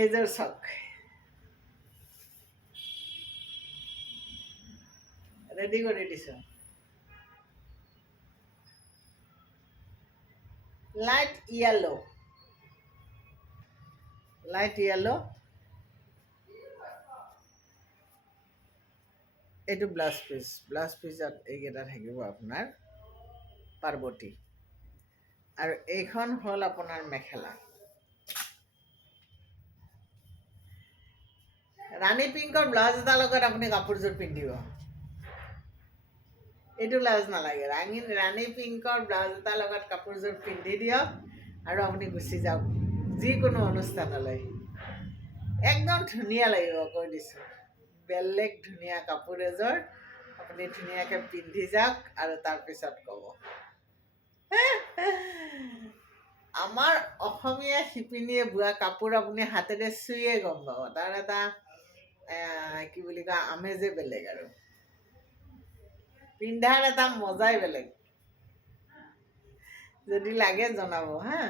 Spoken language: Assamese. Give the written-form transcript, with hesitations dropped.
এইযোৰ চাওক, ৰেডি কৰি দিছোঁ। Light yellow, light yellow. এইটো ব্লাউজ পিচ, ব্লাউজ পিচত এইকেইটা থাকিব আপোনাৰ পাৰ্বতী, আৰু এইখন হ'ল আপোনাৰ মেখেলা। ৰাণী পিংকৰ ব্লাউজ এটাৰ লগত আপুনি কাপোৰযোৰ পিন্ধিব। এইটো ব্লাউজ নালাগে, ৰাণী পিংকৰ ব্লাউজ এটাৰ লগত কাপোৰযোৰ পিন্ধি দিয়ক আৰু আপুনি গুচি যাওক যিকোনো অনুষ্ঠানলৈ। একদম ধুনীয়া লাগিব, কৈ দিছোঁ। বেলেগ ধুনীয়া কাপোৰ এযোৰ আপুনি ধুনীয়াকৈ পিন্ধি যাওক আৰু তাৰপিছত ক'ব। আমাৰ অসমীয়া শিপিনীয়ে বোৱা কাপোৰ আপুনি হাতেৰে চুইয়ে গম পাব, তাৰ এটা কি বুলি কয় আমেজে বেলেগ, আৰু পিন্ধাৰ এটা মজাই বেলেগ। যদি লাগে জনাব হা।